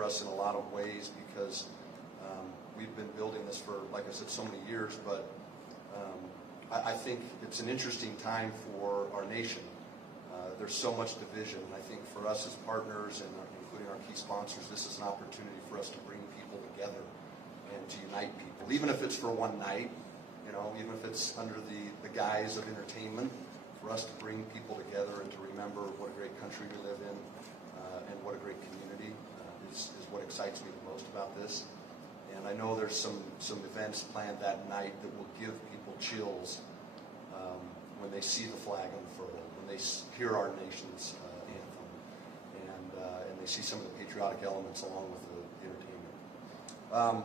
for us in a lot of ways because we've been building this for, like I said, so many years, but I think it's an interesting time for our nation. There's so much division, and I think for us as partners and including our key sponsors, this is an opportunity for us to bring people together and to unite people, even if it's for one night, you know, even if it's under the guise of entertainment, for us to bring people together and to remember what a great country we live in and what a great community is what excites me the most about this. And I know there's some events planned that night that will give people chills when they see the flag unfurled, when they hear our nation's anthem, and they see some of the patriotic elements along with the entertainment.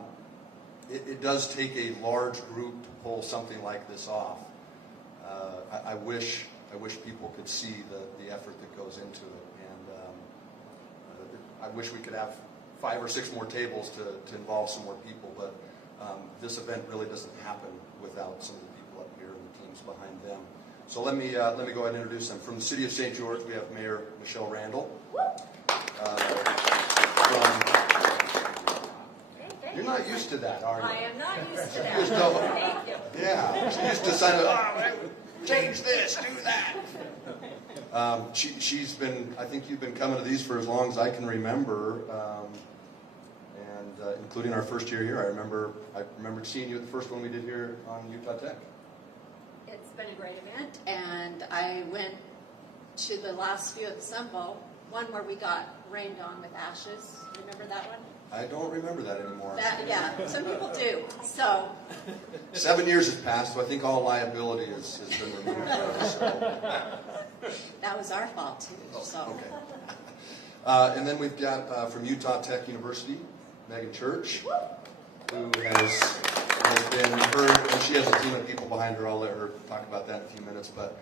It does take a large group to pull something like this off. I wish people could see the effort that goes into it, and I wish we could have 5 or 6 more tables to involve some more people, but this event really doesn't happen without some of the people up here and the teams behind them. So let me go ahead and introduce them. From the City of St. George, we have Mayor Michelle Randall. You're not used to that, are you? I am not used to that. Thank you. Yeah, she's used to signing, change this, do that. She's been, I think you've been coming to these for as long as I can remember, and including our first year here. I remember seeing you at the first one we did here on Utah Tech. It's been a great event, and I went to the last few at the Sun Bowl, one where we got rained on with ashes. Remember that one? I don't remember that anymore. Yeah, some people do. So 7 years has passed, so I think all liability has been removed. So. That was our fault too. So. Okay. And then we've got from Utah Tech University, Megan Church, who has been heard, and she has a team of people behind her. I'll let her talk about that in a few minutes, but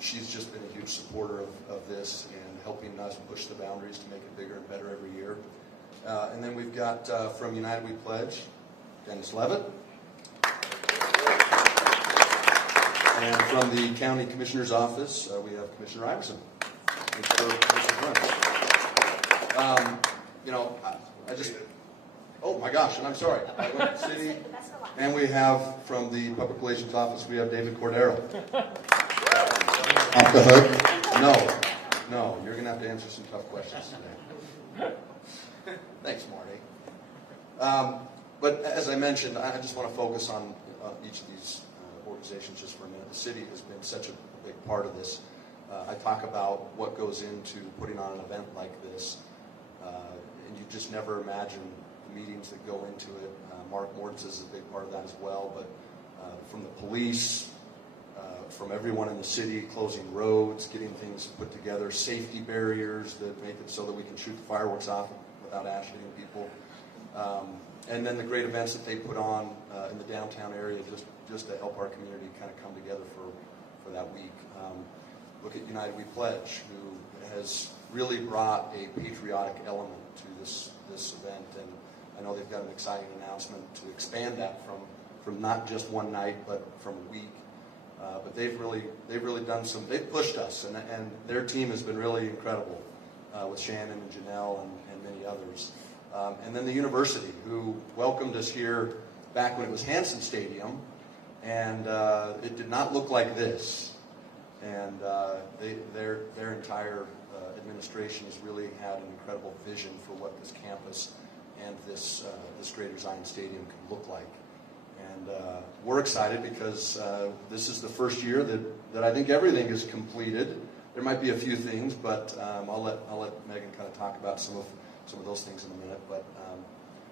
she's just been a huge supporter of this and helping us push the boundaries to make it bigger and better every year. And then we've got from United We Pledge, Dennis Levitt. And from the County Commissioner's Office, we have Commissioner Iverson. You know, I just, oh my gosh, and I'm sorry. I went to city, and we have from the Public Relations Office, we have David Cordero. Off the hook? No, you're going to have to answer some tough questions today. Thanks, Marty. But as I mentioned, I just want to focus on each of these organizations just for a minute. The city has been such a big part of this. I talk about what goes into putting on an event like this, and you just never imagine the meetings that go into it. Mark Mortz is a big part of that as well, but from the police, from everyone in the city, closing roads, getting things put together, safety barriers that make it so that we can shoot the fireworks off without ash hitting people, and then the great events that they put on in the downtown area just to help our community kind of come together for that week. Look at United We Pledge, who has really brought a patriotic element to this event, and I know they've got an exciting announcement to expand that from not just one night, but from a week. But they've really done they've pushed us, and their team has been really incredible with Shannon and Janelle and many others. And then the university, who welcomed us here back when it was Hanson Stadium, and it did not look like this. And their entire administration has really had an incredible vision for what this campus and this Greater Zion Stadium can look like. And we're excited because this is the first year that I think everything is completed. There might be a few things, but I'll let Megan kind of talk about some of those things in a minute. But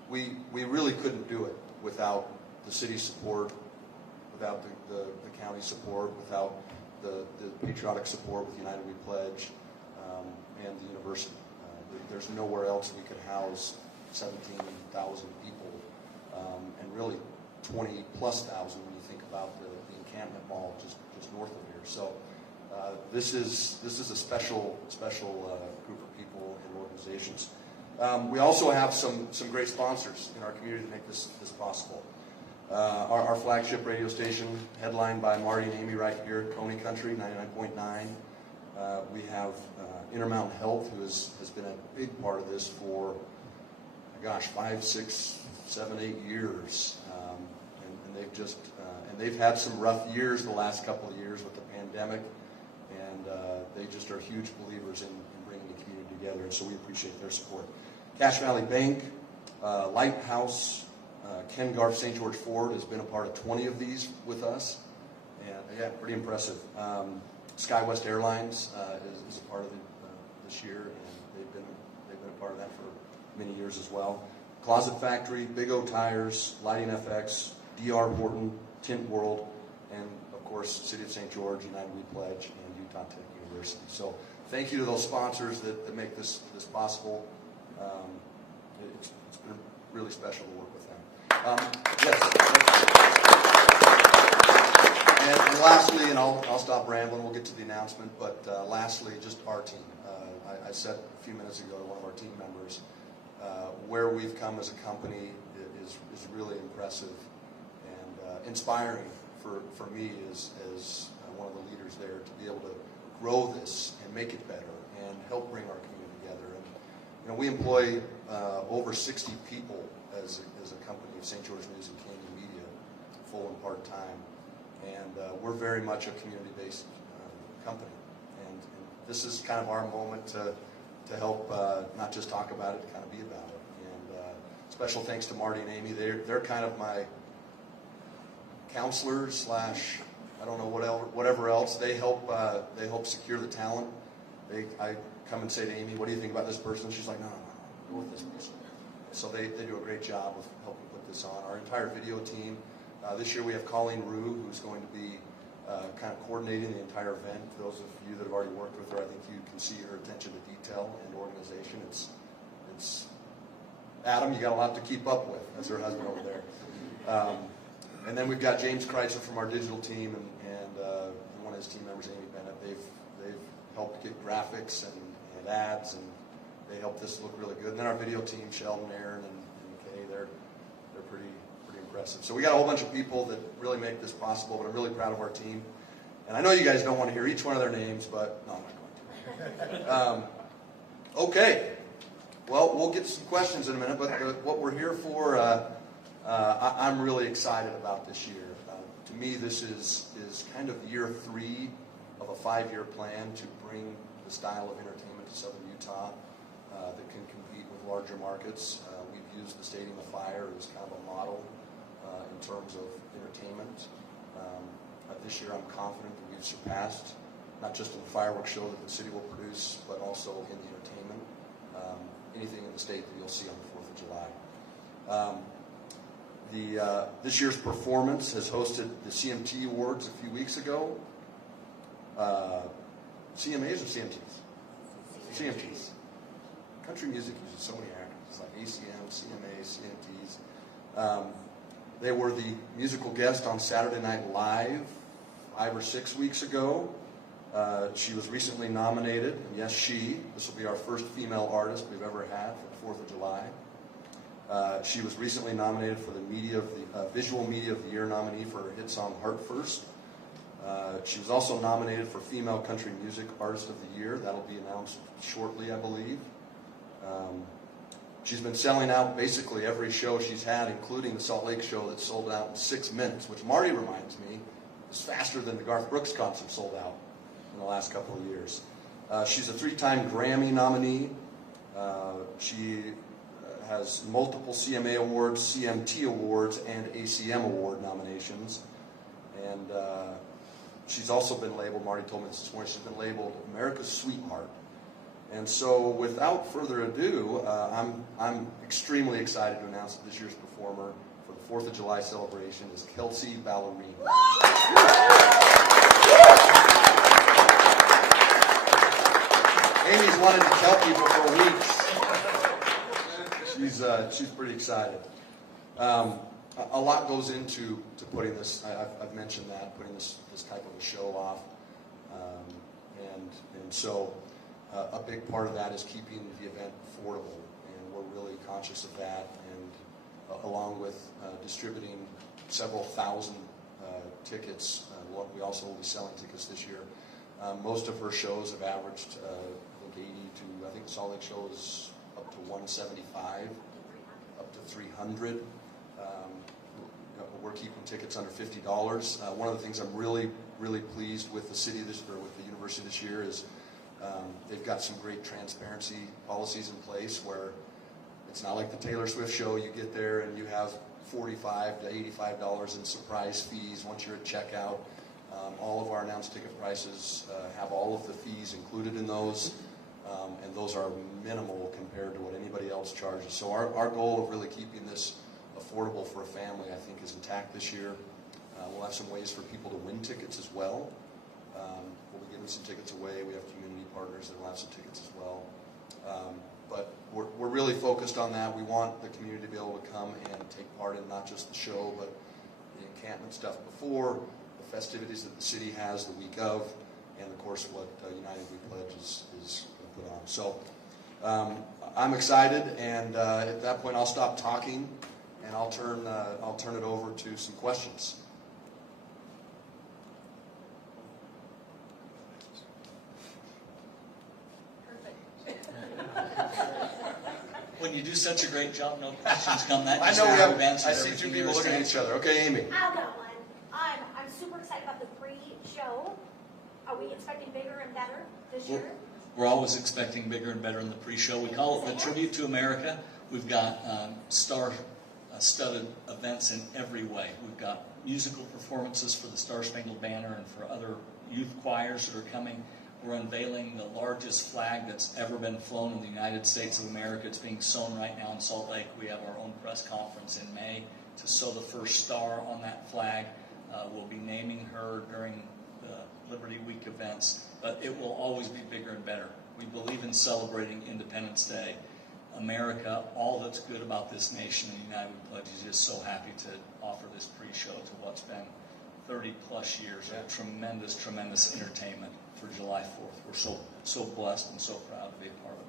we really couldn't do it without the city's support, without the county support, without the patriotic support with United We Pledge, and the university. There's nowhere else we could house 17,000 people, and really 20+ thousand when you think about the encampment mall just north of here. So this is a special group of people and organizations. We also have some great sponsors in our community to make this possible. Our flagship radio station, headlined by Marty and Amy right here at Coney Country 99.9. We have Intermountain Health, who has been a big part of this for gosh, 5, 6, 7, 8 years, and they've just and they've had some rough years the last couple of years with the pandemic, and they just are huge believers in bringing the community together, and so we appreciate their support. Cache Valley Bank, Lighthouse, Ken Garf, St. George Ford has been a part of 20 of these with us, and yeah, pretty impressive. SkyWest Airlines is a part of this year, and they've been a part of that for many years as well. Closet Factory, Big O Tires, Lighting FX, DR Horton, Tint World, and of course City of St. George, United We Pledge, and Utah Tech University. So thank you to those sponsors that make this possible. It's been really special to work with them. Yes. And lastly, and I'll stop rambling, we'll get to the announcement, but lastly, just our team. I said a few minutes ago to one of our team members, where we've come as a company is really impressive and inspiring for me as one of the leaders there to be able to grow this and make it better and help bring our community together. And you know, we employ over 60 people as a company of St. George News and Canyon Media, full and part-time. And we're very much a community-based company. And this is kind of our moment to help not just talk about it, kind of be about it. And special thanks to Marty and Amy. They're kind of my counselors / I don't know whatever else. They help secure the talent. I come and say to Amy, what do you think about this person? She's like, no, go with this person. So they do a great job of helping put this on. Our entire video team. This year we have Colleen Rue, who's going to be kind of coordinating the entire event. For those of you that have already worked with her, I think you can see her attention to detail and organization. It's Adam, you got a lot to keep up with. That's her husband over there. And then we've got James Kreitzer from our digital team and one of his team members, Amy Bennett. They've helped get graphics and ads, and they help this look really good. And then our video team, Sheldon, Aaron, and Kay, they're pretty impressive. So we got a whole bunch of people that really make this possible, but I'm really proud of our team. And I know you guys don't want to hear each one of their names, but no, I'm not going to. Okay. Well, we'll get some questions in a minute, but what we're here for, I'm really excited about this year. To me, this is kind of year 3 of a 5-year plan to bring the style of entertainment to Southern Utah that can compete with larger markets. We've used the Stadium of Fire as kind of a model in terms of entertainment. This year I'm confident that we've surpassed, not just in the fireworks show that the city will produce, but also in the entertainment, anything in the state that you'll see on the 4th of July. This year's performance has hosted the CMT Awards a few weeks ago. CMAs or CMTs? CMTs. Country music uses so many acronyms, like ACM, CMAs, CMTs. They were the musical guest on Saturday Night Live 5 or 6 weeks ago. She was recently nominated, and yes, this will be our first female artist we've ever had for the 4th of July. She was recently nominated for the Visual Media of the Year nominee for her hit song Heart First. She was also nominated for Female Country Music Artist of the Year. That'll be announced shortly, I believe. She's been selling out basically every show she's had, including the Salt Lake show that sold out in 6 minutes, which Marty reminds me is faster than the Garth Brooks concert sold out in the last couple of years. She's a 3-time Grammy nominee. She has multiple CMA awards, CMT awards, and ACM award nominations. And she's also been labeled, Marty told me this morning, she's been labeled America's Sweetheart. And so without further ado, I'm extremely excited to announce that this year's performer for the 4th of July celebration is Kelsey Ballerini. Amy's wanted to tell people for weeks. She's pretty excited. A lot goes into putting this. I've mentioned that, putting this type of a show off, and so a big part of that is keeping the event affordable, and we're really conscious of that. And along with distributing several thousand tickets, we also will be selling tickets this year. Most of her shows have averaged, I think 80 to, I think Salt Lake show is up to 175. up to 300. We're keeping tickets under $50. One of the things I'm really pleased with the city with the university this year is they've got some great transparency policies in place where it's not like the Taylor Swift show. You get there and you have $45 to $85 in surprise fees once you're at checkout. All of our announced ticket prices have all of the fees included in those, and those are minimal compared to what anybody else charges. So our goal of really keeping this affordable for a family, I think, is intact this year. We'll have some ways for people to win tickets as well. We'll be giving some tickets away. We have community partners that will have some tickets as well. But we're really focused on that. We want the community to be able to come and take part in not just the show, but the encampment stuff before, the festivities that the city has the week of, and of course what United We Pledge is going to put on. So I'm excited, and at that point I'll stop talking and I'll turn it over to some questions. When you do such a great job, no questions come. That I just know we have. answers I see everything two you people were looking at saying. each other. Okay, Amy. I'll got one. I'm super excited about the pre-show. Are we expecting bigger and better this year? We're always expecting bigger and better in the pre-show. We call it the Tribute to America. We've got star-studded events in every way. We've got musical performances for the Star-Spangled Banner and for other youth choirs that are coming. We're unveiling the largest flag that's ever been flown in the United States of America. It's being sewn right now in Salt Lake. We have our own press conference in May to sew the first star on that flag. We'll be naming her during the Liberty Week events, but it will always be bigger and better. We believe in celebrating Independence Day. America, all that's good about this nation, and United We Pledge is just so happy to offer this pre-show to what's been 30 plus years of tremendous, tremendous entertainment for July 4th. We're so blessed and so proud to be a part of it.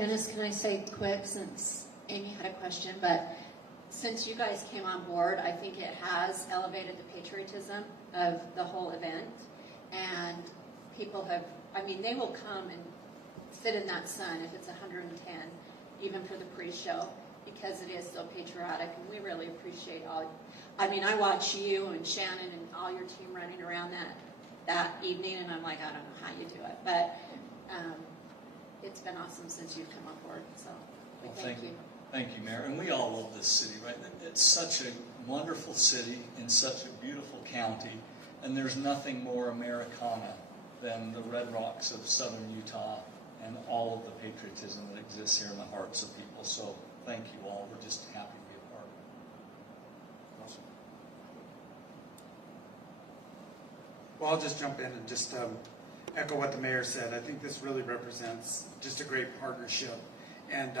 Dennis, can I say quick, since Amy had a question, but since you guys came on board, I think it has elevated the patriotism of the whole event. And people have, they will come and sit in that sun if it's 110, even for the pre-show, because it is so patriotic, and we really appreciate all. I watch you and Shannon and all your team running around that evening, and I'm like, I don't know how you do it, but it's been awesome since you've come on board, so thank you. Thank you, Mayor. And we all love this city, right? It's such a wonderful city in such a beautiful county, and there's nothing more Americana than the Red Rocks of southern Utah and all of the patriotism that exists here in the hearts of people. So thank you all. We're just happy to be a part of it. Awesome. Well, I'll just jump in and just echo what the mayor said. I think this really represents just a great partnership. And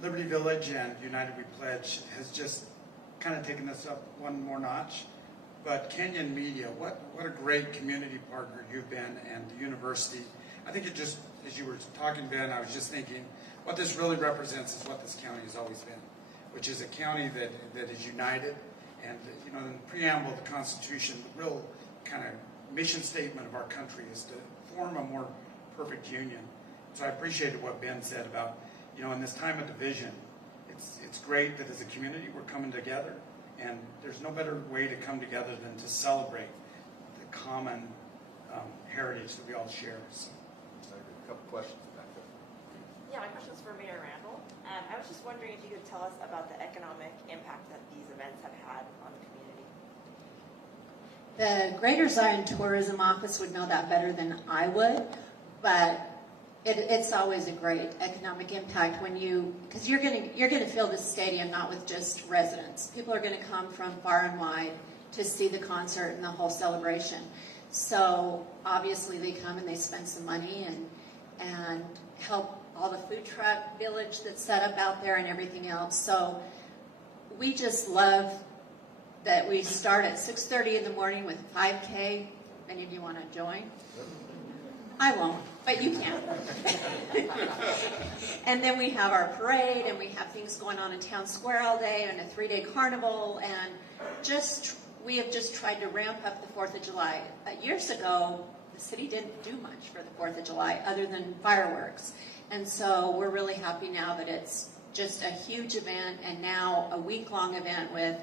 Liberty Village and United We Pledge has just kind of taken this up one more notch. But Kenyon Media, what a great community partner you've been, and the university. I think it just, as you were talking, Ben, I was just thinking, what this really represents is what this county has always been, which is a county that is united. And, in the preamble of the Constitution, the real kind of mission statement of our country is to form a more perfect union. So I appreciated what Ben said about, in this time of division, it's great that as a community we're coming together, and there's no better way to come together than to celebrate the common heritage that we all share. So. A couple questions back there. Yeah, my question is for Mayor Randall. I was just wondering if you could tell us about the economic impact that these events have had on the community. The Greater Zion Tourism Office would know that better than I would, but it's always a great economic impact when because you're gonna fill this stadium not with just residents. People are gonna come from far and wide to see the concert and the whole celebration. So obviously they come and they spend some money and help all the food truck village that's set up out there and everything else. So we just love that we start at 6:30 in the morning with 5K. Any of you want to join? I won't, but you can. And then we have our parade, and we have things going on in Town Square all day, and a 3-day carnival, and we have just tried to ramp up the 4th of July. Years ago, the city didn't do much for the 4th of July other than fireworks. And so we're really happy now that it's just a huge event, and now a week-long event with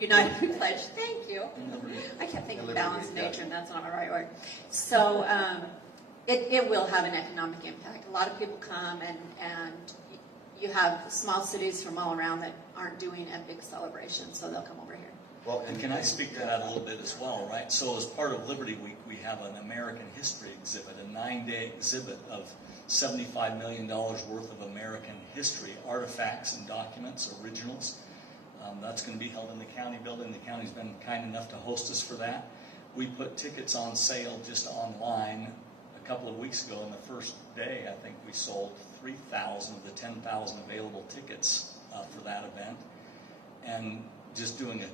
United We Pledge. Thank you. I kept thinking Liberty balance Week, nature, yeah. and that's not the right word. So it will have an economic impact. A lot of people come, and you have small cities from all around that aren't doing a big celebration, so they'll come over here. Well, And can I speak to that a little bit as well, right? So as part of Liberty Week, we have an American history exhibit, a 9-day exhibit of $75 million worth of American history, artifacts and documents, originals. That's going to be held in the county building. The county's been kind enough to host us for that. We put tickets on sale just online a couple of weeks ago. On the first day, I think we sold 3,000 of the 10,000 available tickets for that event. And just doing a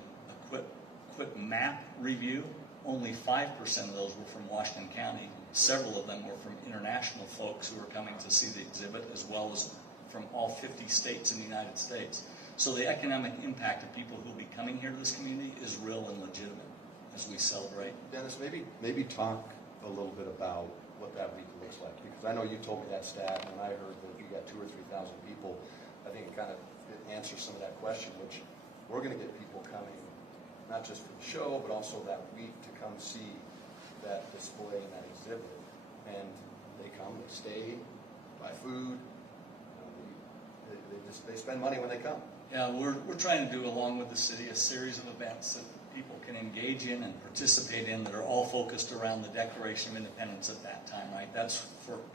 quick map review, only 5% of those were from Washington County. Several of them were from international folks who are coming to see the exhibit, as well as from all 50 states in the United States. So the economic impact of people who will be coming here to this community is real and legitimate as we celebrate. Dennis, maybe talk a little bit about what that week looks like, because I know you told me that stat, and I heard that you got 2,000 or 3,000 people. I think it kind of answers some of that question, which we're going to get people coming, not just for the show, but also that week to come see that display and that exhibit. And they come, they stay, buy food. They spend money when they come. Yeah, we're trying to do, along with the city, a series of events that people can engage in and participate in that are all focused around the Declaration of Independence at that time, right? That's,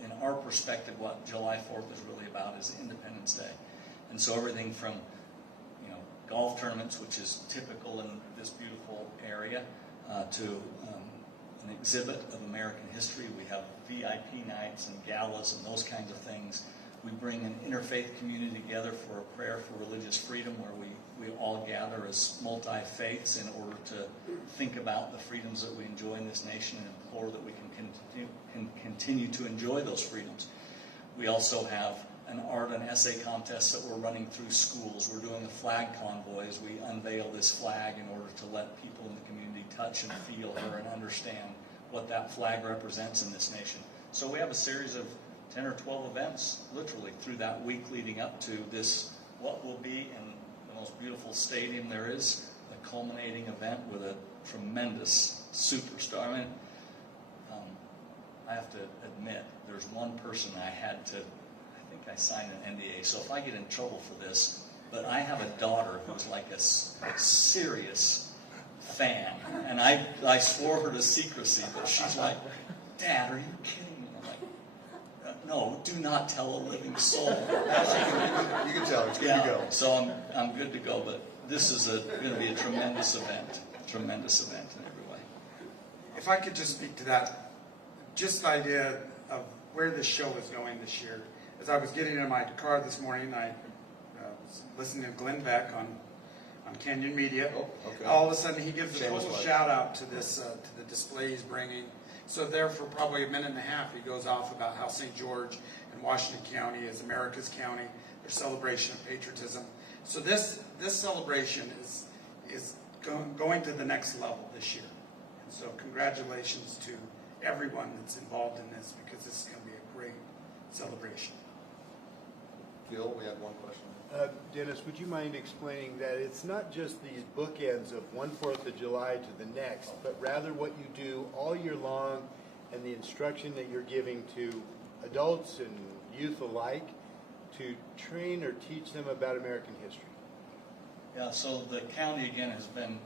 in our perspective, what July 4th is really about, is Independence Day. And so everything from, golf tournaments, which is typical in this beautiful area, to an exhibit of American history. We have VIP nights and galas and those kinds of things. We bring an interfaith community together for a prayer for religious freedom, where we all gather as multi-faiths in order to think about the freedoms that we enjoy in this nation and implore that we can continue to enjoy those freedoms. We also have an art and essay contest that we're running through schools. We're doing the flag convoys. We unveil this flag in order to let people in the community touch and feel her and understand what that flag represents in this nation. So we have a series of 10 or 12 events, literally, through that week leading up to this, what will be in the most beautiful stadium there is, a culminating event with a tremendous superstar. I mean, I have to admit, there's one person I think I signed an NDA, so if I get in trouble for this, but I have a daughter who's like a serious fan, and I swore her to secrecy, but she's like, Dad, are you kidding me? No, do not tell a living soul. You can tell, it's good to go. So I'm good to go, but this is going to be a tremendous event in every way. If I could just speak to that, just the idea of where this show is going this year. As I was getting in my car this morning, I was listening to Glenn Beck on Canyon Media. Oh, okay. All of a sudden, he gives a Shameless total plug. shout out to this to the display he's bringing. So there, for probably a minute and a half, he goes off about how St. George and Washington County is America's county, their celebration of patriotism. So this celebration is going to the next level this year. And so congratulations to everyone that's involved in this, because this is going to be a great celebration. Gil, we had one question. Dennis, would you mind explaining that it's not just these bookends of one 4th of July to the next, but rather what you do all year long and the instruction that you're giving to adults and youth alike to train or teach them about American history? Yeah, so the county, again, has been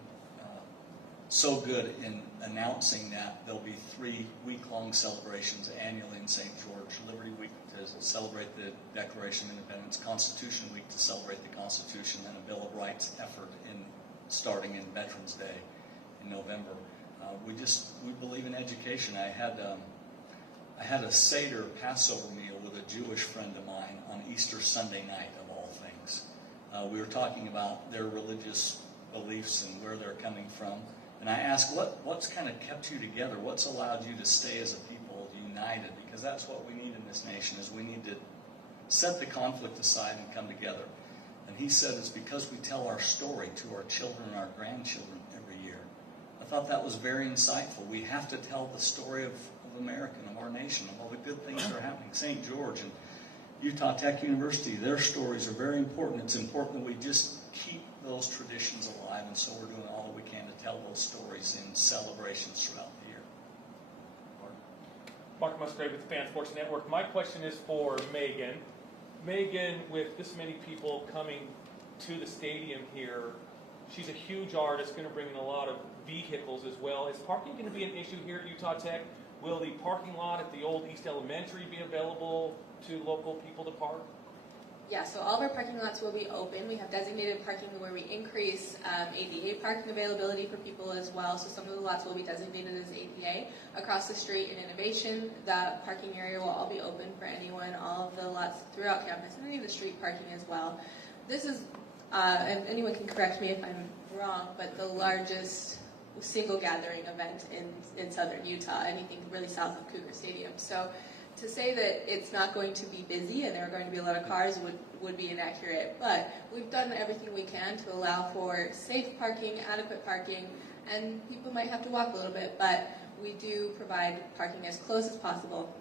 so good in announcing that there'll be 3 week-long celebrations annually in St. George. Liberty Week to celebrate the Declaration of Independence, Constitution Week to celebrate the Constitution, and a Bill of Rights effort starting in Veterans Day in November. We believe in education. I had a Seder Passover meal with a Jewish friend of mine on Easter Sunday night, of all things. We were talking about their religious beliefs and where they're coming from. And I asked, what's kind of kept you together? What's allowed you to stay as a people united? Because that's what we need in this nation, is we need to set the conflict aside and come together. And he said it's because we tell our story to our children and our grandchildren every year. I thought that was very insightful. We have to tell the story of America and of our nation, of all the good things that are happening. St. George and Utah Tech University, their stories are very important. It's important that we just keep those traditions alive, and so we're doing all that we can to tell those stories in celebrations throughout the year. Mark Musgrave with Fan Sports Network. My question is for Megan. Megan, with this many people coming to the stadium here, she's a huge artist, going to bring in a lot of vehicles as well. Is parking going to be an issue here at Utah Tech? Will the parking lot at the old East Elementary be available to local people to park? Yeah, so all of our parking lots will be open. We have designated parking where we increase ADA parking availability for people as well. So some of the lots will be designated as ADA. Across the street in Innovation, that parking area will all be open for anyone, all of the lots throughout campus, and any of the street parking as well. This is, and anyone can correct me if I'm wrong, but the largest single gathering event in southern Utah, anything really south of Cougar Stadium. So to say that it's not going to be busy and there are going to be a lot of cars would be inaccurate, but we've done everything we can to allow for safe parking, adequate parking, and people might have to walk a little bit, but we do provide parking as close as possible.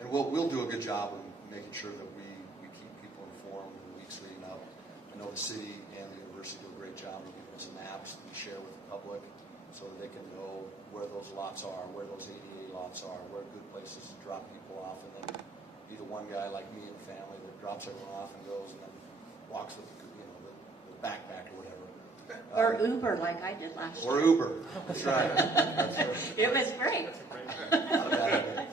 And we'll do a good job of making sure that we keep people informed in the weeks leading up. I know the city and the university do a great job of giving us maps that we share with the public so that they can know where those lots are, where those ADA lots are, where good places to drop people off, and then be the one guy like me and the family that drops everyone off and goes and then walks with the backpack or whatever. Or Uber, like I did last year. Or Uber. That's right. That's right. It was great. Not a bad idea.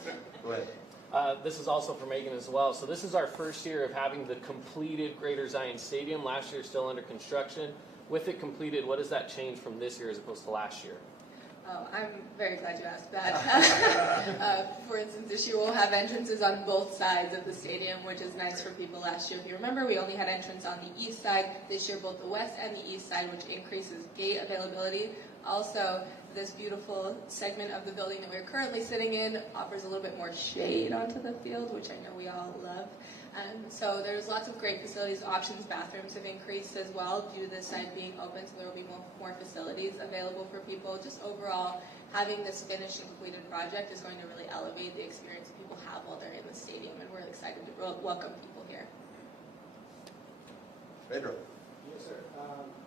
Go ahead. This is also for Megan as well. So this is our first year of having the completed Greater Zion Stadium. Last year still under construction. With it completed, what does that change from this year as opposed to last year? Oh, I'm very glad you asked that. For instance, this year we'll have entrances on both sides of the stadium, which is nice for people. Last year, if you remember, we only had entrance on the east side. This year, both the west and the east side, which increases gate availability. Also, this beautiful segment of the building that we're currently sitting in offers a little bit more shade onto the field, which I know we all love. So there's lots of great facilities options. Bathrooms have increased as well due to this side being open, so there will be more facilities available for people. Just overall, having this finished and completed project is going to really elevate the experience that people have while they're in the stadium, and we're excited to welcome people here. Pedro. Yes, sir.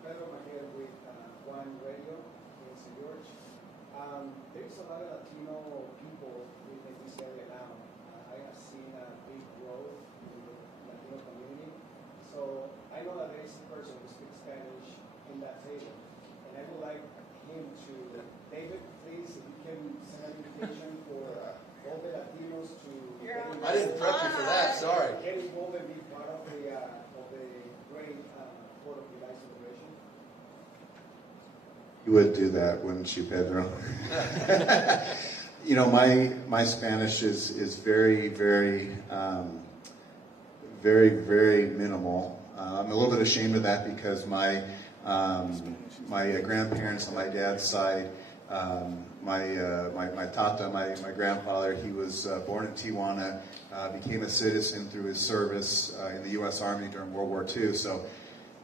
Pedro Majel with One Radio in St. George. There's a lot of Latino people within this area now. I have seen a big growth in the Latino community. So I know that there is a person who speaks Spanish in that table. And I would like him to, David, please, if you can send an invitation for all the Latinos to I didn't prep you for that, sorry. get involved and be part of the great 4th of July celebration. You would do that, wouldn't you, Pedro? You know, my Spanish is very, very, very minimal. I'm a little bit ashamed of that because my grandparents on my dad's side, my tata, my grandfather, he was born in Tijuana, became a citizen through his service in the U.S. Army during World War II. So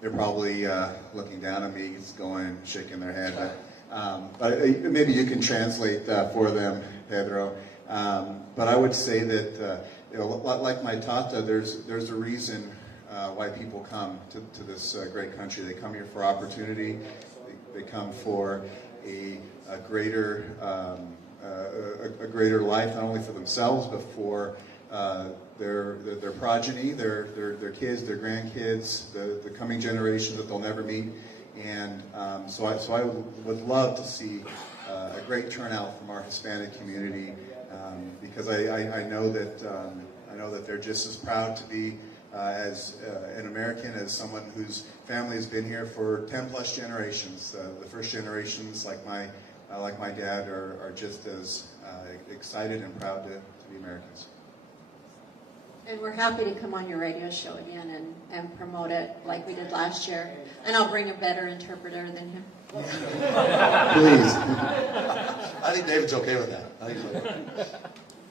they're probably looking down at me, going, shaking their head. But maybe you can translate for them, Pedro. But I would say that, you know, like my tata, there's a reason why people come to this great country. They come here for opportunity. They come for a greater life, not only for themselves, but for their progeny, their kids, their grandkids, the coming generation that they'll never meet. And so I would love to see a great turnout from our Hispanic community because I know that they're just as proud to be as an American as someone whose family has been here for 10 plus generations. The first generations, like my dad, are just as excited and proud to be Americans. And we're happy to come on your radio show again and promote it like we did last year. And I'll bring a better interpreter than him. Please. I think David's okay with that. I think he's okay.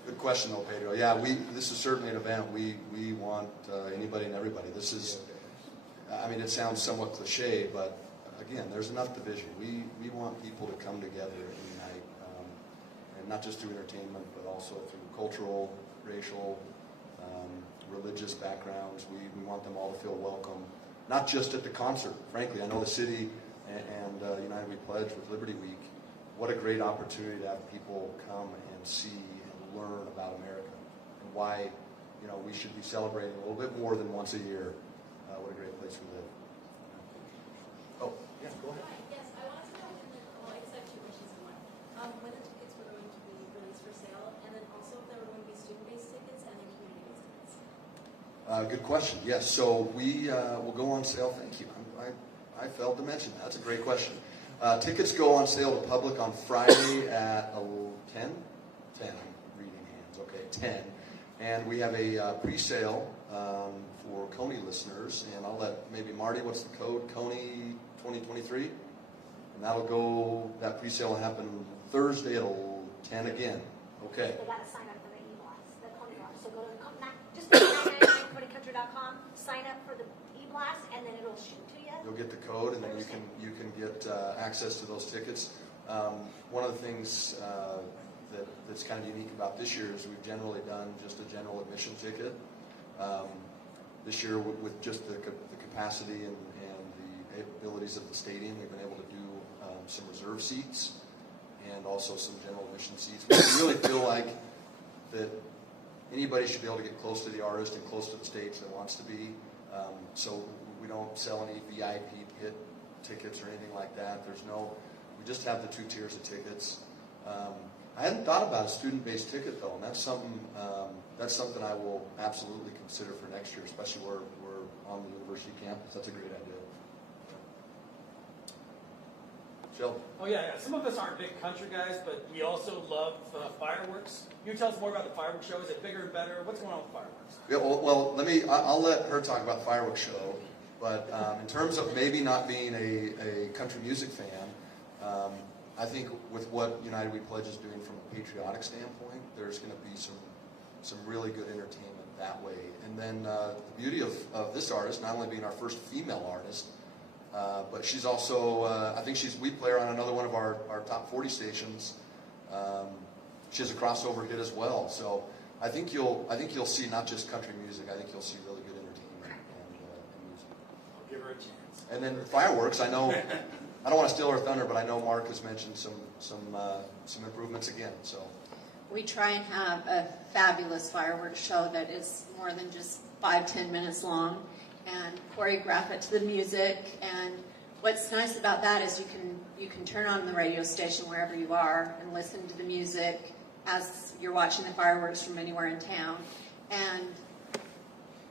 Good question, though, Pedro. Yeah, this is certainly an event. We want anybody and everybody. This is, I mean, it sounds somewhat cliche, but again, there's enough division. We want people to come together and unite. and not just through entertainment, but also through cultural, racial, religious backgrounds. We want them all to feel welcome, not just at the concert. Frankly, I know the city and United We Pledge with Liberty Week, what a great opportunity to have people come and see and learn about America and why, you know, we should be celebrating a little bit more than once a year. What a great place we live. Oh, yeah, go ahead. Yes, I wanted to know I just have two questions in one. When the tickets were going to be released for sale, and then also if there were going to be student-based tickets and then community-based tickets. Good question. Yes, so we will go on sale. Thank you. I failed to mention that. That's a great question. Tickets go on sale to public on Friday at 10? 10, I'm reading hands. Okay, 10. And we have a pre-sale for Coney listeners. And I'll let maybe Marty, what's the code? Coney 2023? And that'll go, that pre-sale will happen Thursday at 10 again. Okay. They got to sign up for the e-blast, the Coney Blast. So go to just go to 999countycountry.com, sign up for the e-blast, and then it'll shoot to you. You'll get the code, and then you can get access to those tickets. One of the things that's kind of unique about this year is we've generally done just a general admission ticket. This year, with just the capacity and the abilities of the stadium, we've been able to do some reserve seats and also some general admission seats. We really feel like that anybody should be able to get close to the artist and close to the stage that wants to be. So we don't sell any VIP pit tickets or anything like that. We just have the 2 tiers of tickets. I hadn't thought about a student-based ticket though, and that's something I will absolutely consider for next year, especially where we're on the university campus. That's a great idea. Sheldon. Oh yeah. Some of us aren't big country guys, but we also love fireworks. Can you tell us more about the fireworks show? Is it bigger and better? What's going on with fireworks? Yeah, well, I'll let her talk about the fireworks show. But in terms of maybe not being a country music fan, I think with what United We Pledge is doing from a patriotic standpoint, there's going to be some really good entertainment that way. And then the beauty of this artist, not only being our first female artist, but she's also, I think we play her on another one of our top 40 stations. She has a crossover hit as well. So I think you'll see not just country music. I think you'll see really good entertainment and music. I'll give her a chance. And then fireworks. I know. I don't want to steal her thunder, but I know Mark has mentioned some improvements again. So We try and have a fabulous fireworks show that is more than just 5-10 minutes long, and choreograph it to the music. And what's nice about that is you can turn on the radio station wherever you are and listen to the music as you're watching the fireworks from anywhere in town. And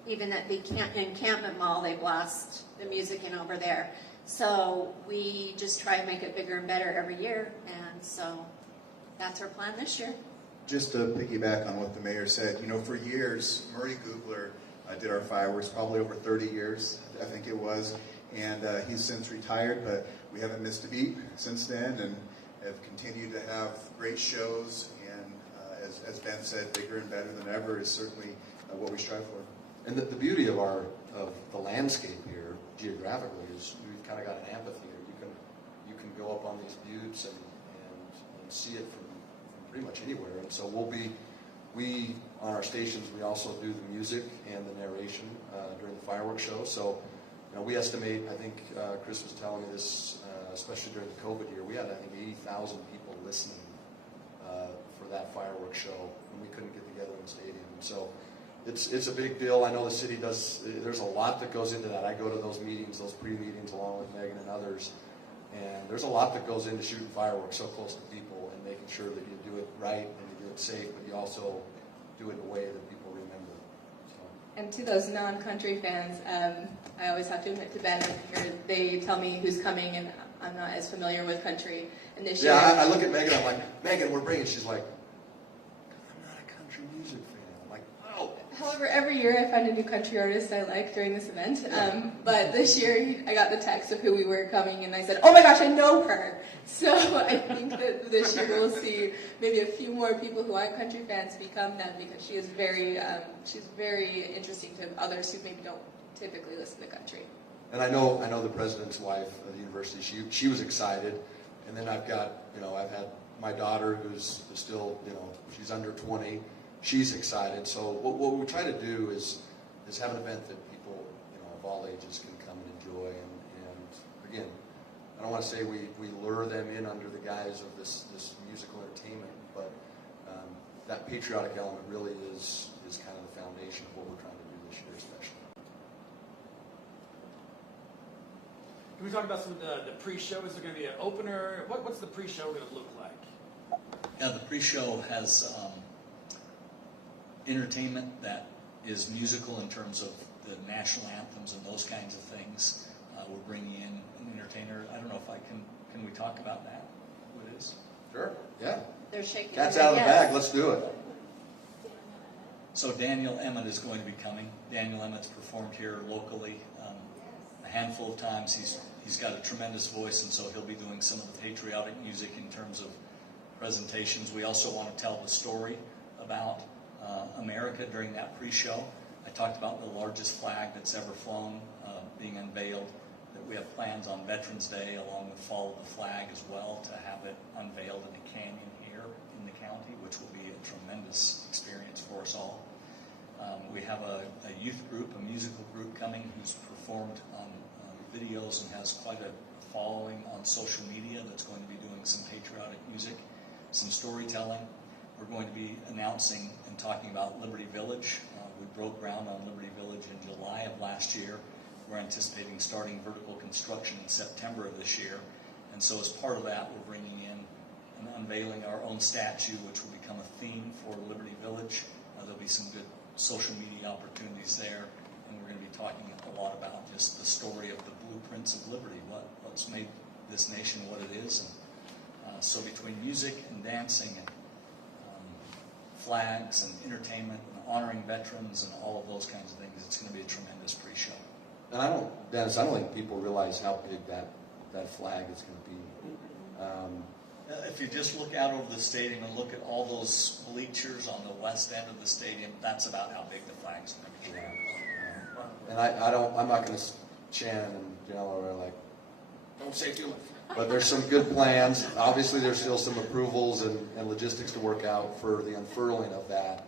even at the encampment mall, they blast the music in over there. So we just try to make it bigger and better every year, and so that's our plan this year. Just to piggyback on what the mayor said, for years, Murray Googler did our fireworks, probably over 30 years, I think it was, and he's since retired, but we haven't missed a beat since then, and have continued to have great shows, and as Ben said, bigger and better than ever is certainly what we strive for. And the beauty of the landscape here, geographically, is we've kind of got an amphitheater. You can go up on these buttes and see it from pretty much anywhere. And so we on our stations, we also do the music and the narration during the fireworks show. So we estimate, I think Chris was telling me this, especially during the COVID year, we had I think 80,000 people listening for that fireworks show, and we couldn't get together in the stadium. So it's a big deal. I know the city does. There's a lot that goes into that. I go to those meetings, those pre-meetings, along with Megan and others, and there's a lot that goes into shooting fireworks so close to people and making sure that you do it right and you do it safe, but you also do it in a way that people remember. So. And to those non-country fans, I always have to admit to Ben, they tell me who's coming, and I'm not as familiar with country. And this year, I look at Megan. I'm like, Megan, we're bringing. She's like, I'm not a country music fan. I'm like, oh. However, every year I find a new country artist I like during this event. But this year I got the text of who we were coming, and I said, oh my gosh, I know her. So I think that this year we'll see maybe a few more people who aren't country fans become them, because she is she's very interesting to others who maybe don't typically listen to country. And I know the president's wife of the university. She was excited, and then I've got I've had my daughter, who's still, she's under 20, she's excited. So what we try to do is have an event that people, of all ages can come and enjoy. And again, I don't want to say we lure them in under the guise of this musical entertainment, but that patriotic element really is kind of the foundation of what we're trying to do this year, especially. Can we talk about some of the pre-show? Is there going to be an opener? What's the pre-show going to look like? Yeah, the pre-show has entertainment that is musical in terms of the national anthems and those kinds of things. We're bringing in an entertainer. I don't know if can we talk about that? What it is? Sure. Yeah. They're shaking. Cat's their out of the heads. bag. Let's do it. So Daniel Emmett is going to be coming. Daniel Emmett's performed here locally a handful of times. He's got a tremendous voice, and so he'll be doing some of the patriotic music in terms of presentations. We also want to tell the story about America during that pre-show. I talked about the largest flag that's ever flown being unveiled, that we have plans on Veterans Day along with Fall of the Flag as well to have it unveiled in the canyon here in the county, which will be a tremendous experience for us all. We have a youth group, a musical group coming who's performed on videos and has quite a following on social media that's going to be doing some patriotic music, some storytelling. We're going to be announcing and talking about Liberty Village. We broke ground on Liberty Village in July of last year. We're anticipating starting vertical construction in September of this year. And so as part of that, we're bringing in and unveiling our own statue, which will become a theme for Liberty Village. There'll be some good social media opportunities there. And we're going to be talking a lot about just the story of the blueprints of liberty, what's made this nation what it is. And so between music and dancing and flags and entertainment and honoring veterans and all of those kinds of things, it's going to be a tremendous pre-show. And Dennis, I don't think people realize how big that flag is going to be. If you just look out over the stadium and look at all those bleachers on the west end of the stadium, that's about how big the flag is going to be. And I'm not going to, Shannon and Janelle are like, don't say too much. But there's some good plans. Obviously, there's still some approvals and logistics to work out for the unfurling of that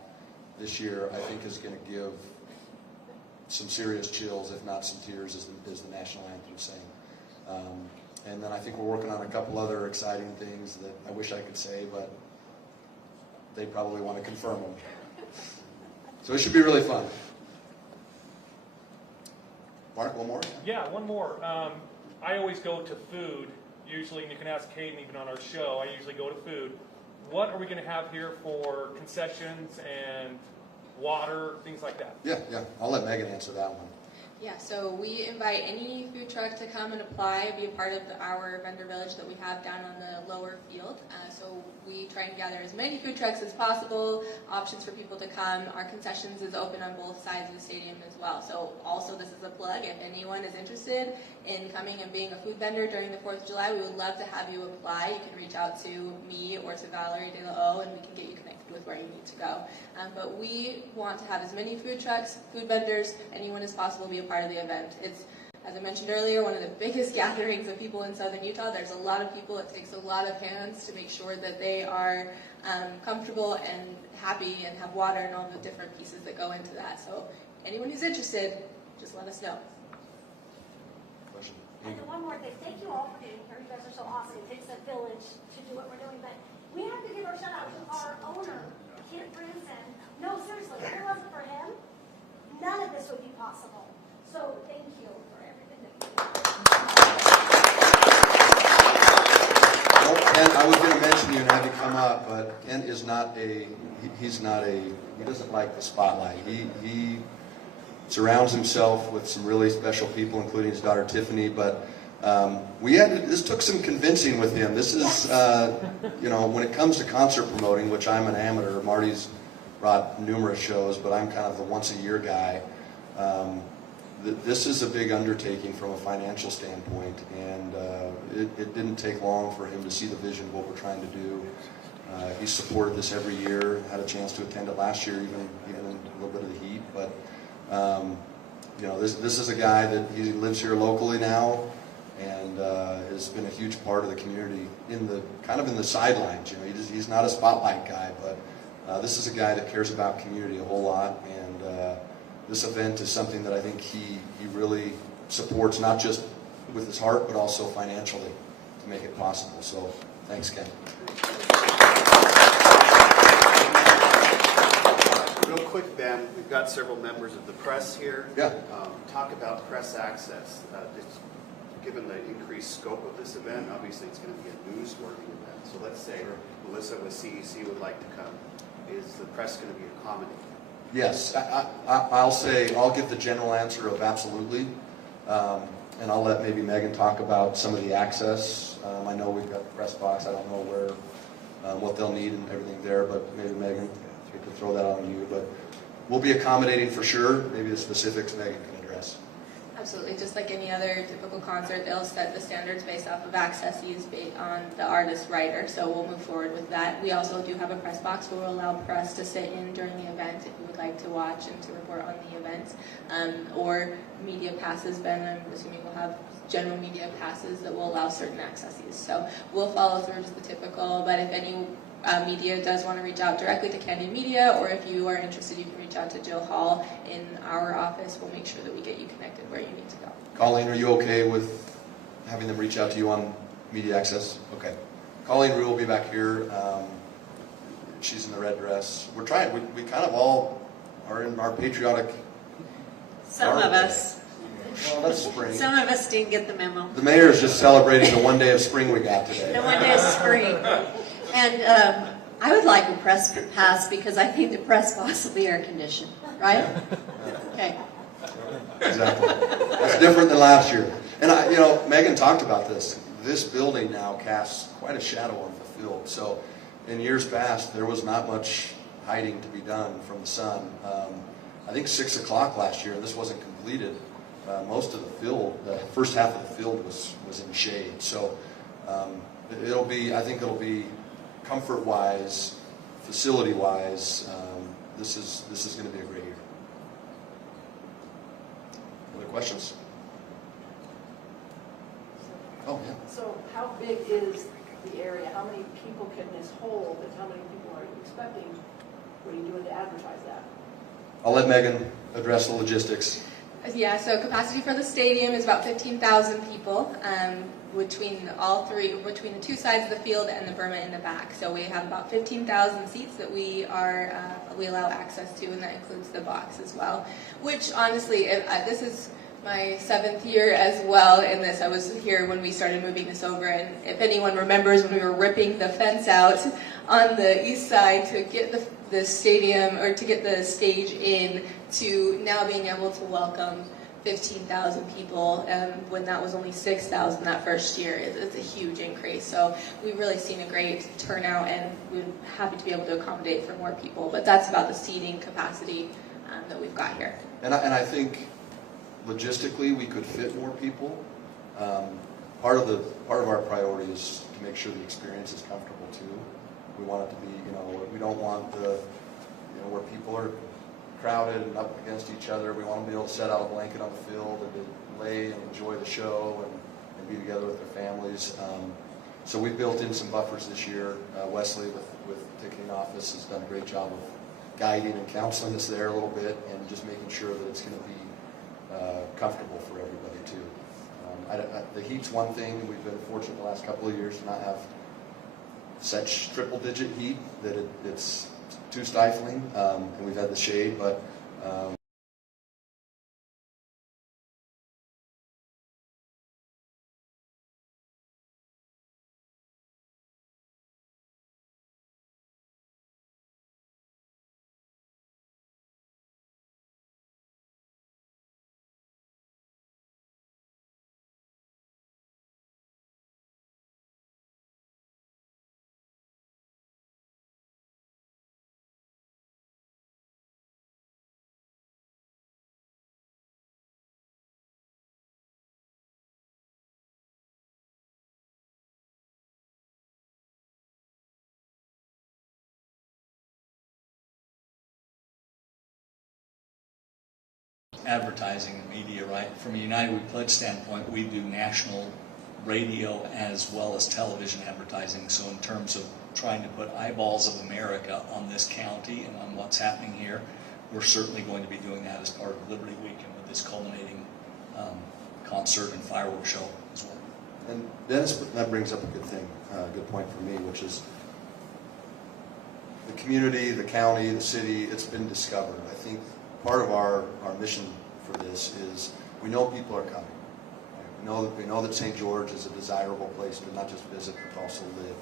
this year. I think is going to give some serious chills, if not some tears, as the national anthem sang. And then I think we're working on a couple other exciting things that I wish I could say, but they probably want to confirm them. So it should be really fun. Mark, one more? Yeah, one more. I always go to food, usually, and you can ask Caden even on our show. I usually go to food. What are we going to have here for concessions and water, things like that? Yeah. I'll let Megan answer that one. Yeah, so we invite any food truck to come and apply, be a part of our vendor village that we have down on the lower field. So we try and gather as many food trucks as possible, options for people to come. Our concessions is open on both sides of the stadium as well. So also this is a plug. If anyone is interested in coming and being a food vendor during the 4th of July, we would love to have you apply. You can reach out to me or to Valerie De La O, and we can get you connected with where you need to go. But we want to have as many food trucks, food vendors, anyone as possible be a part of the event. It's, as I mentioned earlier, one of the biggest gatherings of people in southern Utah. There's a lot of people. It takes a lot of hands to make sure that they are comfortable and happy and have water and all the different pieces that go into that. So anyone who's interested, just let us know. Question. And then one more thing. Thank you all for being here. You guys are so awesome. It takes a village to do what we're doing, but we have to give our shout out to our owner, Kent Branson. No, seriously, if it wasn't for him, none of this would be possible. So thank you for everything that you do. Well, Kent, I was going to mention you and have you come up, but Kent is he doesn't like the spotlight. He surrounds himself with some really special people, including his daughter Tiffany, but this took some convincing with him. This is, when it comes to concert promoting, which I'm an amateur, Marty's brought numerous shows, but I'm kind of the once-a-year guy. This is a big undertaking from a financial standpoint, and it didn't take long for him to see the vision of what we're trying to do. He's supported this every year, had a chance to attend it last year, even in a little bit of the heat, but this is a guy that he lives here locally now. and has been a huge part of the community in the kind of in the sidelines. You know, he's not a spotlight guy, but this is a guy that cares about community a whole lot, and this event is something that I think he really supports, not just with his heart, but also financially to make it possible. So thanks, Ken. Real quick, Ben, we've got several members of the press here. Yeah. Talk about press access. Just given the increased scope of this event, obviously it's going to be a newsworthy event. So let's say Melissa with CEC would like to come. Is the press going to be accommodated? Yes, I'll give the general answer of absolutely, and I'll let maybe Megan talk about some of the access. I know we've got the press box. I don't know what they'll need and everything there, but maybe Megan, we could throw that on you. But we'll be accommodating for sure. Maybe the specifics Megan can address. Absolutely, just like any other typical concert, they'll set the standards based off of access used on the artist writer, so we'll move forward with that. We also do have a press box where we'll allow press to sit in during the event if you would like to watch and to report on the event, or media passes. Ben, I'm assuming we'll have general media passes that will allow certain accesses. So we'll follow through just the typical, but if any media does want to reach out directly to Canyon Media, or if you are interested, you can reach out to Jill Hall in our office. We'll make sure that we get you connected where you need to go. Colleen, are you okay with having them reach out to you on media access? Okay. Colleen Rue will be back here. She's in the red dress. We're trying. We kind of all are in our patriotic. Some of us. Well, that's spring. Some of us didn't get the memo. The mayor is just celebrating the one day of spring we got today. The one day of spring. And I would like a press pass because I think the press box will be air conditioned, right? Okay. Exactly. That's different than last year. And Megan talked about this. This building now casts quite a shadow on the field. So in years past, there was not much hiding to be done from the sun. I think 6 o'clock last year, and this wasn't completed. Most of the field, the first half of the field was in shade. So I think it'll be comfort-wise, facility-wise, this is going to be a great year. Other questions? Oh, yeah. So how big is the area? How many people can this hold, and how many people are you expecting? What are you doing to advertise that? I'll let Megan address the logistics. Yeah, so capacity for the stadium is about 15,000 people between the two sides of the field and the Burma in the back. So we have about 15,000 seats that we allow access to, and that includes the box as well. Which honestly, this is my 7th year as well in this. I was here when we started moving this over, and if anyone remembers when we were ripping the fence out on the east side to get the stadium, or to get the stage in, to now being able to welcome 15,000 people, when that was only 6,000 that first year. It's a huge increase. So we've really seen a great turnout, and we're happy to be able to accommodate for more people. But that's about the seating capacity that we've got here. And I think logistically we could fit more people. Part of our priority is to make sure the experience is comfortable too. We want it to be, we don't want where people are crowded and up against each other. We want them to be able to set out a blanket on the field and to lay and enjoy the show and be together with their families. So we've built in some buffers this year. Wesley with ticketing office has done a great job of guiding and counseling us there a little bit, and just making sure that it's going to be comfortable for everybody too. The heat's one thing. We've been fortunate the last couple of years to not have such triple-digit heat that it's too stifling, and we've had the shade, but advertising and media, right? From a United We Pledge standpoint, we do national radio as well as television advertising. So in terms of trying to put eyeballs of America on this county and on what's happening here, we're certainly going to be doing that as part of Liberty Week and with this culminating concert and fireworks show as well. And Dennis, that brings up a good thing, a good point for me, which is the community, the county, the city, it's been discovered. I think part of our mission for this is we know people are coming. We know that St. George is a desirable place to not just visit, but also live.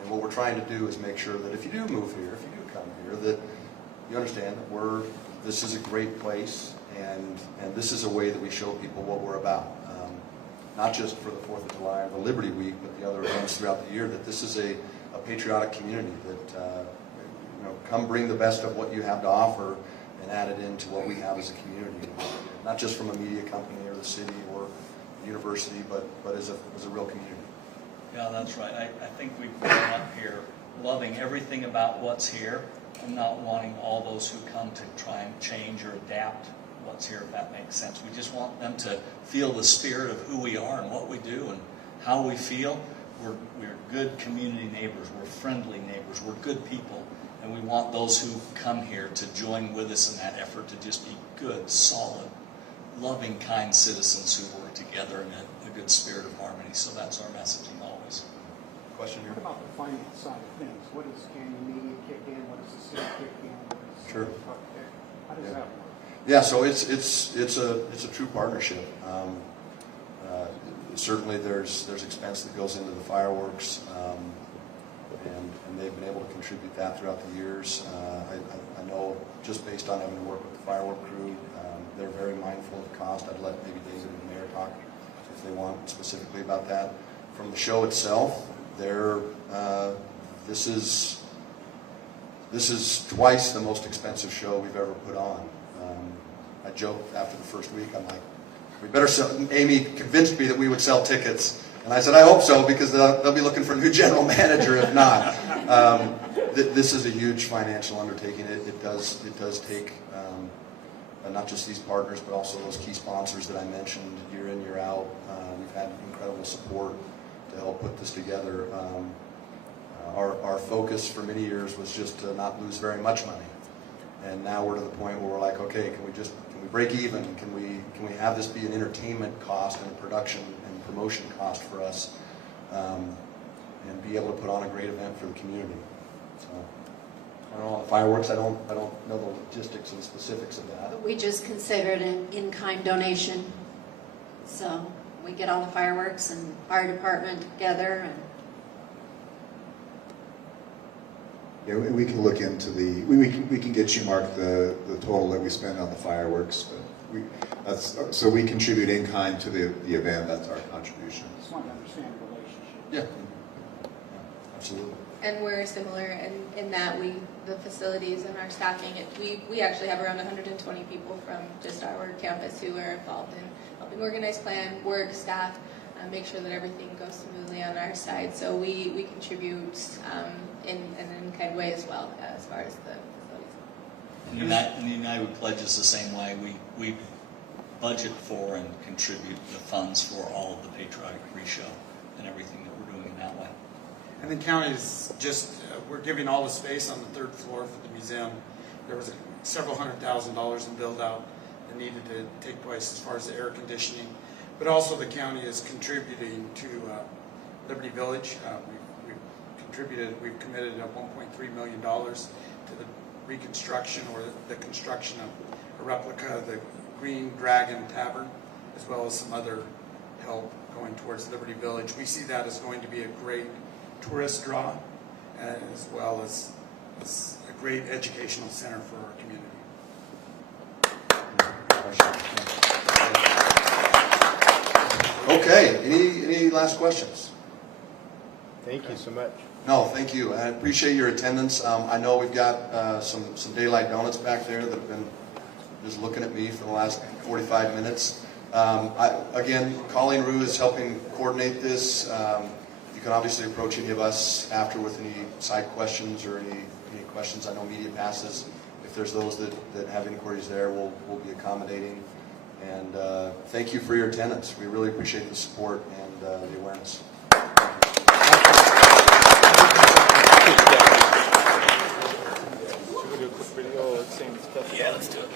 And what we're trying to do is make sure that if you do move here, if you do come here, that you understand that this is a great place, and this is a way that we show people what we're about. Not just for the 4th of July or the Liberty Week, but the other events throughout the year, that this is a patriotic community, that come bring the best of what you have to offer and add it into what we have as a community. Not just from a media company or the city or university, but as a real community. Yeah, that's right. I think we've grown up here loving everything about what's here and not wanting all those who come to try and change or adapt what's here, if that makes sense. We just want them to feel the spirit of who we are and what we do and how we feel. We're good community neighbors. We're friendly neighbors. We're good people. And we want those who come here to join with us in that effort to just be good, solid, loving, kind citizens who work together in a good spirit of harmony. So that's our messaging always. Question here? What about the finance side of things? What does Canyon Media kick in? What does the city kick in? What does Sure. How does that work? Yeah, so it's a true partnership. Certainly there's expense that goes into the fireworks, and they've been able to contribute that throughout the years. I know just based on having to work with the firework crew, they're very mindful of the cost. I'd let maybe David and the mayor talk if they want specifically about that. From the show itself, this is twice the most expensive show we've ever put on. I joked after the first week, I'm like, we better sell. Amy convinced me that we would sell tickets. And I said, I hope so, because they'll be looking for a new general manager if not. This is a huge financial undertaking. It does take not just these partners, but also those key sponsors that I mentioned year in, year out. We've had incredible support to help put this together. Our focus for many years was just to not lose very much money. And now we're to the point where we're like, okay, can we break even? Can we have this be an entertainment cost and a production and promotion cost for us, and be able to put on a great event for the community? So I don't know on the fireworks. I don't know the logistics and specifics of that. We just consider it an in-kind donation. So we get all the fireworks and fire department together and. Yeah, we can look into we can get you, Mark, the total that we spend on the fireworks, but so we contribute in kind to the event. That's our contribution. I just want to understand the relationship. Yeah, absolutely. And we're similar in that the facilities and our staffing, we actually have around 120 people from just our campus who are involved in helping organize, plan, work, staff, make sure that everything goes smoothly on our side. So we contribute in an in-kind way as well, as far as the facilities. And the United Pledge is the same way. We budget for and contribute the funds for all of the patriotic pre-show and everything that we're doing in that way. And the county is just, we're giving all the space on the 3rd floor for the museum. There was several $100,000 in build out that needed to take place as far as the air conditioning. But also the county is contributing to Liberty Village. We've committed $1.3 million to the reconstruction or the construction of a replica of the Green Dragon Tavern, as well as some other help going towards Liberty Village. We see that as going to be a great tourist draw, as well as a great educational center for our community. Okay, any last questions? Thank you so much. No, thank you. I appreciate your attendance. I know we've got some Daylight Donuts back there that have been just looking at me for the last 45 minutes. Again, Colleen Rue is helping coordinate this. You can obviously approach any of us after with any side questions or any questions. I know media passes. If there's those that have inquiries there, we'll be accommodating. And thank you for your attendance. We really appreciate the support and the awareness. Should we do a quick video saying stuff? Yeah, let's do it.